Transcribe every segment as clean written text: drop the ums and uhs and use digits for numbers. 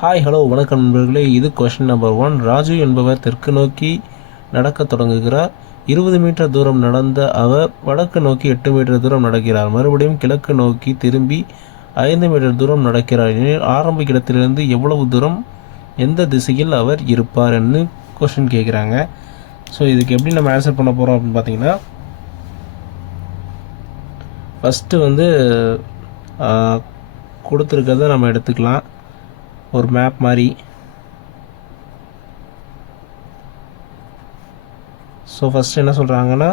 Hi hello வணக்கம் நண்பர்களே. இது கொஷின் நம்பர் 1. ராஜு என்பவர் தெற்கு நோக்கி நடக்கத் தொடங்குகிறார். 20 மீட்டர் தூரம் நடந்த அவர் வடக்கு நோக்கி 8 மீட்டர் தூரம் நடக்கிறார். மறுபடியும் கிழக்கு நோக்கி திரும்பி 5 மீட்டர் தூரம் நடக்கிறார். எனில் ஆரம்ப இடத்திலிருந்து எவ்வளவு தூரம் எந்த திசையில் அவர் இருப்பார் என்று கொஷின் கேட்குறாங்க. ஸோ இதுக்கு எப்படி நம்ம ஆன்சர் பண்ண போகிறோம் அப்படின்னு பார்த்தீங்கன்னா, ஃபஸ்ட்டு கொடுத்துருக்கிறத நம்ம எடுத்துக்கலாம். ஒரு மேப் மாதிரி. ஸோ ஃபஸ்ட்டு என்ன சொல்கிறாங்கன்னா,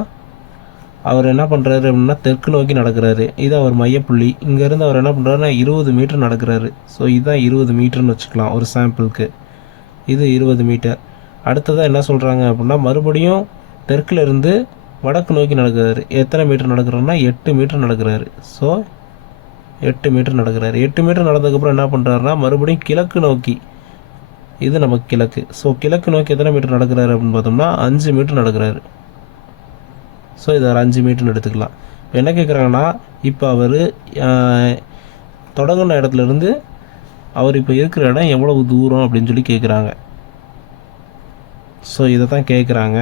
அவர் என்ன பண்ணுறாரு அப்படின்னா தெற்கு நோக்கி நடக்கிறாரு. இது அவர் மையப்புள்ளி. இங்கேருந்து அவர் என்ன பண்ணுறாருன்னா 20 மீட்டர் நடக்கிறாரு. ஸோ இதுதான் 20 மீட்டர்னு வச்சுக்கலாம் ஒரு சாம்பிளுக்கு. இது 20 மீட்டர். அடுத்ததாக என்ன சொல்கிறாங்க அப்படின்னா, மறுபடியும் தெற்கில் இருந்து வடக்கு நோக்கி நடக்கிறாரு. எத்தனை மீட்டர் நடக்கிறாருன்னா 8 மீட்டர் நடக்கிறாரு. ஸோ 8 மீட்டர் நடக்கிறாரு. 8 மீட்டர் நடந்ததுக்கப்புறம் என்ன பண்ணுறாருன்னா மறுபடியும் கிழக்கு நோக்கி, இது நமக்கு கிழக்கு. ஸோ கிழக்கு நோக்கி எத்தனை மீட்டர் நடக்கிறாரு அப்படின்னு பார்த்தோம்னா 5 மீட்டர் நடக்கிறாரு. ஸோ இதை 5 மீட்டர்னு எடுத்துக்கலாம். இப்போ என்ன கேட்குறாங்கன்னா, இப்போ அவர் தொடங்கின இடத்துலேருந்து அவர் இப்போ இருக்கிற இடம் எவ்வளவு தூரம் அப்படின்னு சொல்லி கேட்குறாங்க. ஸோ இதை தான் கேட்குறாங்க.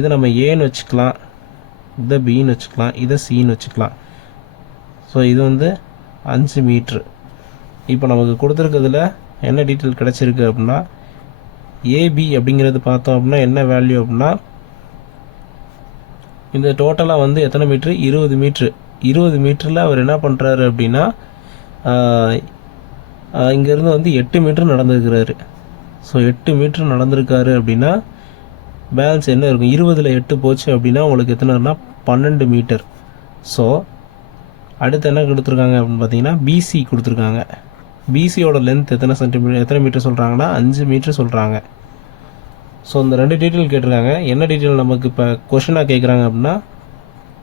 இதை நம்ம ஏன்னு வச்சுக்கலாம், இதை பின்னு வச்சுக்கலாம், இதை சின்னு வச்சுக்கலாம். ஸோ இது 5 மீட்ரு. இப்போ நமக்கு கொடுத்துருக்கிறதுல என்ன டீட்டெயில் கிடச்சிருக்கு அப்படின்னா, ஏபி அப்படிங்கிறது பார்த்தோம் அப்படின்னா என்ன வேல்யூ அப்படின்னா, இந்த டோட்டலாக எத்தனை மீட்ரு, 20 மீட்ரு. 20 மீட்டரில் அவர் என்ன பண்ணுறாரு அப்படின்னா, இங்கேருந்து 8 மீட்டர் நடந்துருக்கிறாரு. ஸோ 8 மீட்டர் நடந்திருக்காரு அப்படின்னா பேலன்ஸ் என்ன இருக்கும், 20ல் 8 போச்சு அப்படின்னா உங்களுக்கு எத்தனைனா 12 மீட்டர். ஸோ அடுத்து என்ன கொடுத்துருக்காங்க அப்படின்னு பார்த்தீங்கன்னா, பிசி கொடுத்துருக்காங்க. பிசியோட லென்த் எத்தனை மீட்டர் சொல்கிறாங்கன்னா 5 மீட்டர் சொல்கிறாங்க. ஸோ இந்த 2 டீட்டெயில் கேட்டிருக்காங்க. என்ன டீட்டெயில் நமக்கு இப்போ கொஷனாக கேட்குறாங்க அப்படின்னா,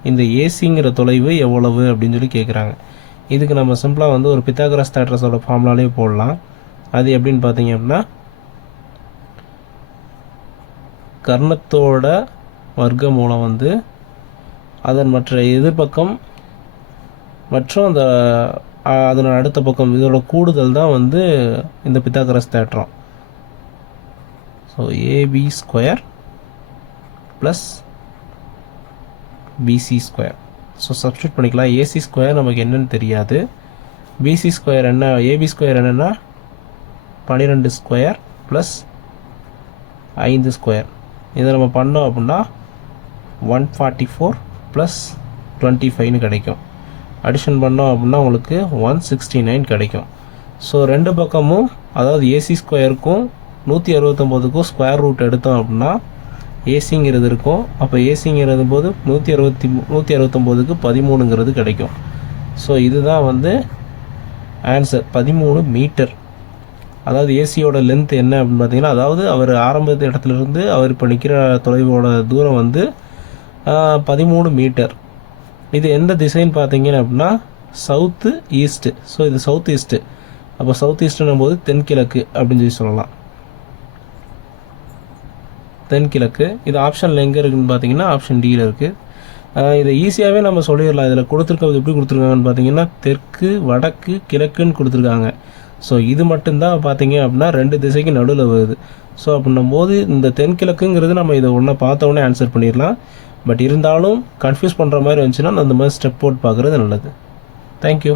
இந்த ஏசிங்கிற தொலைவு எவ்வளவு அப்படின்னு சொல்லி கேட்குறாங்க. இதுக்கு நம்ம சிம்பிளாக ஒரு பித்தாகரஸ் தேற்றஸோட ஃபார்முலாலே போடலாம். அது எப்படின்னு பார்த்தீங்க அப்படின்னா, கர்ணத்தோட வர்க்க மூலம் அதன் மற்ற எதிர்பக்கம் மற்றும் அதனோட அடுத்த பக்கம், இதோட கூடுதல் தான் இந்த பித்தாகரஸ் தேற்றம். So AB square plus BC square. So substitute பண்ணிக்கலாம். ஏசி ஸ்கொயர் நமக்கு என்னன்னு தெரியாது. பிசி ஸ்கொயர் என்ன, ஏபி ஸ்கொயர் என்னென்னா 12 ஸ்கொயர் ப்ளஸ் 5 ஸ்கொயர். இதை நம்ம பண்ணோம் அப்படின்னா 144 ப்ளஸ் 25ன்னு கிடைக்கும். அடிஷன் பண்ணோம் அப்படின்னா உங்களுக்கு 169 கிடைக்கும். ஸோ ரெண்டு பக்கமும், அதாவது ஏசி ஸ்கொயருக்கும் 169க்கும் ஸ்கொயர் ரூட் எடுத்தோம் அப்படின்னா ஏசிங்கிறது இருக்கும். அப்போ ஏசிங்கிறது போது 169க்கு 13ங்கிறது கிடைக்கும். ஸோ இதுதான் ஆன்சர், 13 மீட்டர். அதாவது ஏசியோட லென்த் என்ன அப்படின்னு பார்த்தீங்கன்னா, அதாவது அவர் ஆரம்ப இடத்துலேருந்து அவர் இப்போ நிற்கிற தொலைவோட தூரம் 13 மீட்டர். இது எந்த திசைன்னு பார்த்தீங்க அப்படின்னா சவுத்து ஈஸ்ட்டு. ஸோ இது சவுத் ஈஸ்ட்டு. அப்போ சவுத் ஈஸ்ட்டுன்னும் போது தென்கிழக்கு அப்படின்னு சொல்லலாம். தென்கிழக்கு. இது ஆப்ஷனில் எங்கே இருக்குதுன்னு பார்த்தீங்கன்னா ஆப்ஷன் டியில் இருக்குது. இதை ஈஸியாகவே நம்ம சொல்லிடலாம். இதில் கொடுத்துருக்கிறது எப்படி கொடுத்துருக்காங்கன்னு பார்த்தீங்கன்னா தெற்கு, வடக்கு, கிழக்குன்னு கொடுத்துருக்காங்க. ஸோ இது மட்டும்தான் பார்த்தீங்க அப்படின்னா 2 திசைக்கு நடுவில் வருது. ஸோ அப்படின்னும் போது இந்த தென்கிழக்குங்கிறது நம்ம இதை ஒன்றை பார்த்தோன்னே ஆன்சர் பண்ணிடலாம். பட் இருந்தாலும் கன்ஃபியூஸ் பண்ணுற மாதிரி இருந்துச்சுன்னா அந்த மாதிரி ஸ்டெப் போட்டு பார்க்குறது நல்லது. தேங்க்யூ.